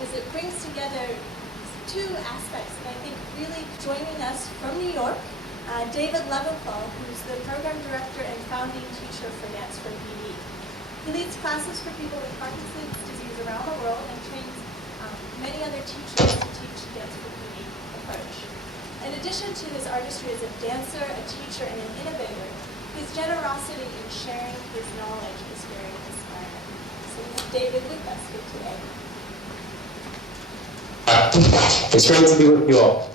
is it brings together two aspects that I think really joining us from New York. David Leventhal, who's the program director and founding teacher for Dance4PD. He leads classes for people with Parkinson's disease around the world and trains many other teachers to teach Dance4PD approach. In addition to his artistry as a dancer, a teacher, and an innovator, his generosity in sharing his knowledge is very inspiring. So we have David with us here today. It's great to be with you all.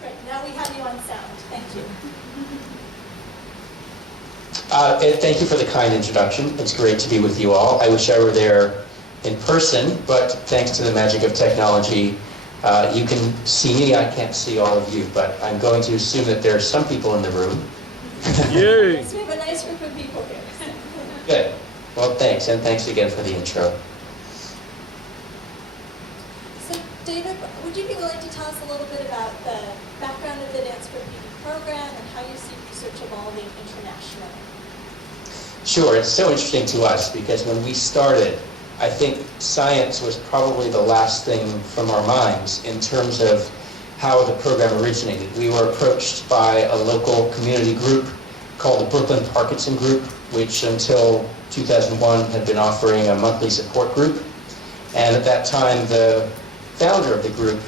Great, now we have you on sound. Thank you. Thank you for the kind introduction. It's great to be with you all. I wish I were there in person, but thanks to the magic of technology, you can see me. I can't see all of you, but I'm going to assume that there are some people in the room. Yay! Yes, we have a nice group of people here. Good. Well, thanks, and thanks again for the intro. So, David, would you be willing to tell us a little bit about the background of the Dance4PD program and how you see research evolving internationally? Sure. It's so interesting to us because when we started, I think science was probably the last thing from our minds in terms of how the program originated. We were approached by a local community group called the Brooklyn Parkinson Group, which until 2001 had been offering a monthly support group. And at that time, the founder of the group,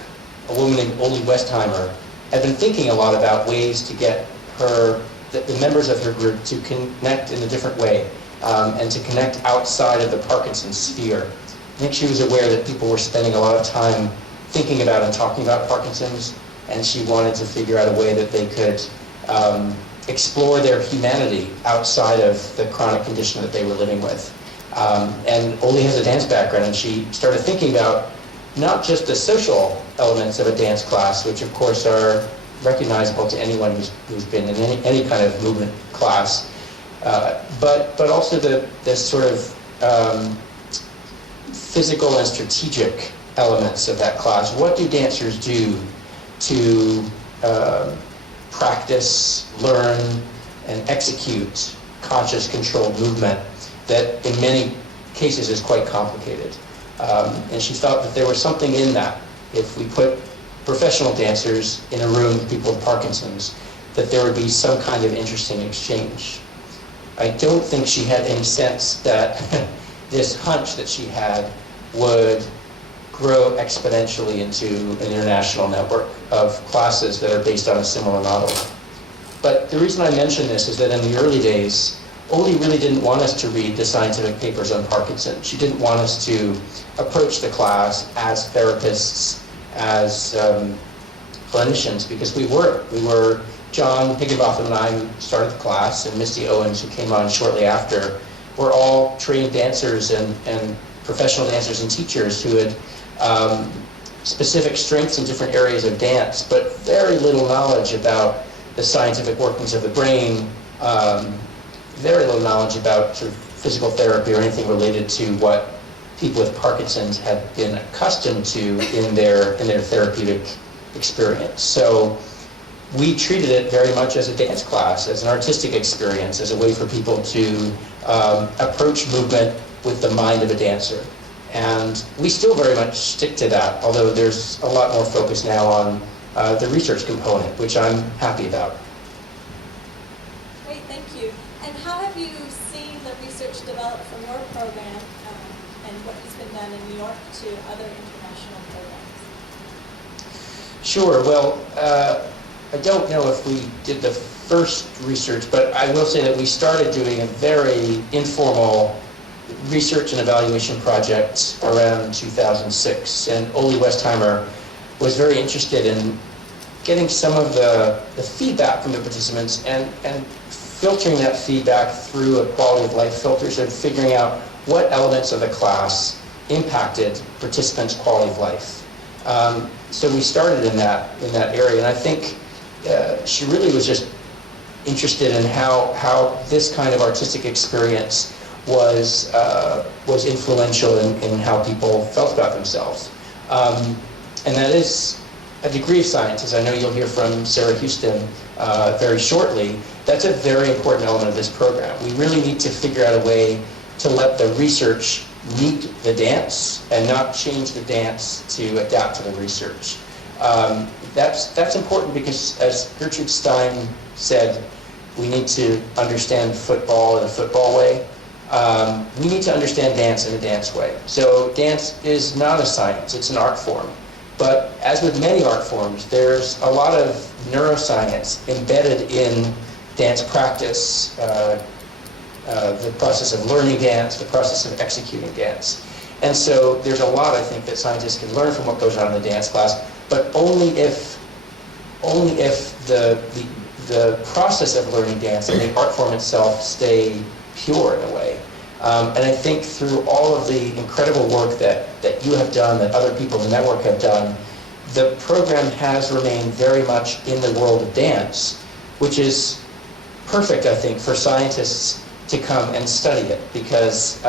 a woman named Oli Westheimer, had been thinking a lot about ways to get the members of her group to connect in a different way and to connect outside of the Parkinson sphere. I think she was aware that people were spending a lot of time thinking about and talking about Parkinson's, and she wanted to figure out a way that they could explore their humanity outside of the chronic condition that they were living with. And Oli has a dance background, and she started thinking about not just the social elements of a dance class, which of course are recognizable to anyone who's been in any kind of movement class, but also the sort of physical and strategic elements of that class. What do dancers do to practice, learn, and execute conscious, controlled movement that in many cases is quite complicated? And she felt that there was something in that. If we put professional dancers in a room with people with Parkinson's, that there would be some kind of interesting exchange. I don't think she had any sense that this hunch that she had would grow exponentially into an international network of classes that are based on a similar model. But the reason I mention this is that in the early days, Oli really didn't want us to read the scientific papers on Parkinson. She didn't want us to approach the class as therapists, as clinicians, because we were John Higginbotham and I, who started the class, and Misty Owens, who came on shortly after, were all trained dancers and professional dancers and teachers who had specific strengths in different areas of dance, but very little knowledge about the scientific workings of the brain, very little knowledge about sort of physical therapy or anything related to what people with Parkinson's had been accustomed to in their therapeutic experience. So we treated it very much as a dance class, as an artistic experience, as a way for people to approach movement with the mind of a dancer. And we still very much stick to that, although there's a lot more focus now on the research component, which I'm happy about. Great, thank you. And how have you seen the research develop from your program and what has been done in New York to other international programs? Sure. Well, I don't know if we did the first research, but I will say that we started doing a very informal research and evaluation project around 2006, and Oli Westheimer was very interested in getting some of the feedback from the participants and filtering that feedback through a quality of life filter, so figuring out what elements of the class impacted participants' quality of life. So we started in that area, and I think she really was just interested in how this kind of artistic experience was influential in how people felt about themselves. And that is a degree of science, as I know you'll hear from Sarah Houston very shortly. That's a very important element of this program. We really need to figure out a way to let the research meet the dance and not change the dance to adapt to the research. That's important because, as Gertrude Stein said, we need to understand football in a football way. We need to understand dance in a dance way. So dance is not a science, it's an art form. But as with many art forms, there's a lot of neuroscience embedded in dance practice, the process of learning dance, the process of executing dance. And so there's a lot, I think, that scientists can learn from what goes on in the dance class, but only if the process of learning dance and the art form itself stay pure in a way. And I think through all of the incredible work that you have done, that other people in the network have done, the program has remained very much in the world of dance, which is perfect, I think, for scientists to come and study it, because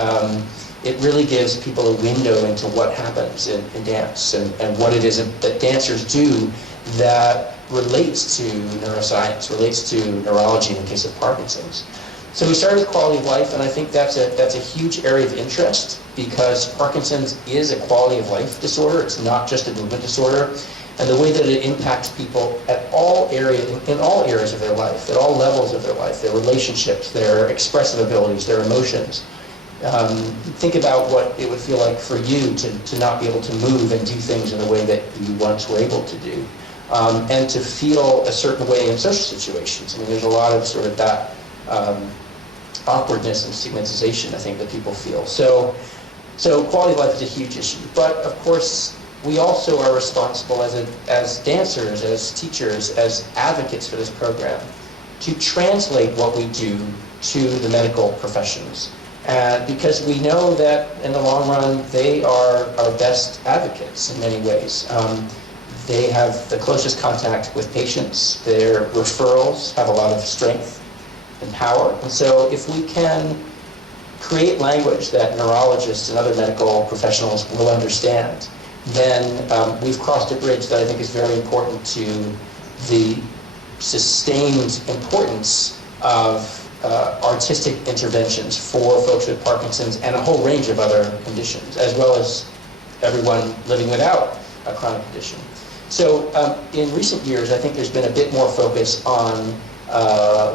it really gives people a window into what happens in dance and what it is that dancers do that relates to neuroscience, relates to neurology in the case of Parkinson's. So we started with quality of life, and I think that's a huge area of interest, because Parkinson's is a quality of life disorder. It's not just a movement disorder. And the way that it impacts people at all areas, in all areas of their life, at all levels of their life, their relationships, their expressive abilities, their emotions. Think about what it would feel like for you to not be able to move and do things in the way that you once were able to do. And to feel a certain way in social situations. I mean, there's a lot of sort of that awkwardness and stigmatization, I think, that people feel. So quality of life is a huge issue. But of course, we also are responsible as dancers, as teachers, as advocates for this program, to translate what we do to the medical professions. Because we know that in the long run, they are our best advocates in many ways. They have the closest contact with patients. Their referrals have a lot of strength and power. And so if we can create language that neurologists and other medical professionals will understand, then we've crossed a bridge that I think is very important to the sustained importance of artistic interventions for folks with Parkinson's and a whole range of other conditions, as well as everyone living without a chronic condition. So in recent years, I think there's been a bit more focus on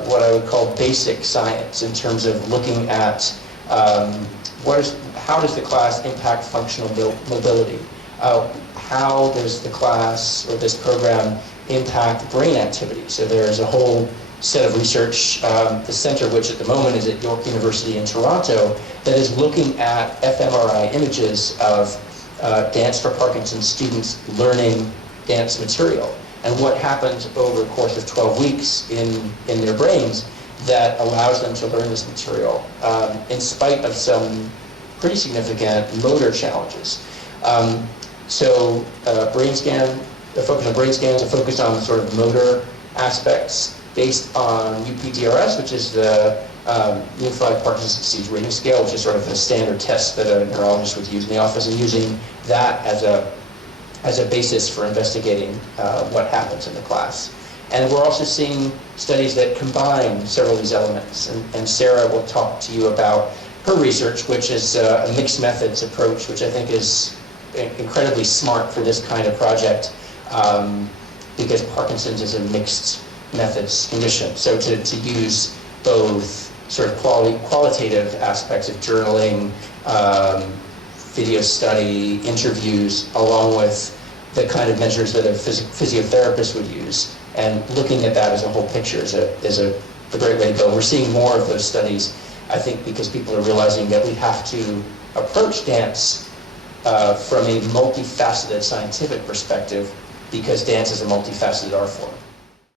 what I would call basic science, in terms of looking at how does the class impact functional mobility? How does the class or this program impact brain activity? So there's a whole set of research, the center, which at the moment is at York University in Toronto, that is looking at fMRI images of Dance for Parkinson's students learning dance material, and what happens over the course of 12 weeks in their brains that allows them to learn this material, in spite of some pretty significant motor challenges. So brain scan, the focus on brain scans, a focus on sort of motor aspects based on UPDRS, which is the Unified Parkinson's Disease Rating Scale, which is sort of the standard test that a neurologist would use in the office, and using that as a basis for investigating what happens in the class. And we're also seeing studies that combine several of these elements. And Sarah will talk to you about her research, which is a mixed methods approach, which I think is incredibly smart for this kind of project, because Parkinson's is a mixed methods condition. So to use both sort of qualitative aspects of journaling, video study, interviews, along with the kind of measures that a physiotherapist would use, and looking at that as a whole picture is a great way to go. We're seeing more of those studies, I think, because people are realizing that we have to approach dance from a multifaceted scientific perspective, because dance is a multifaceted art form.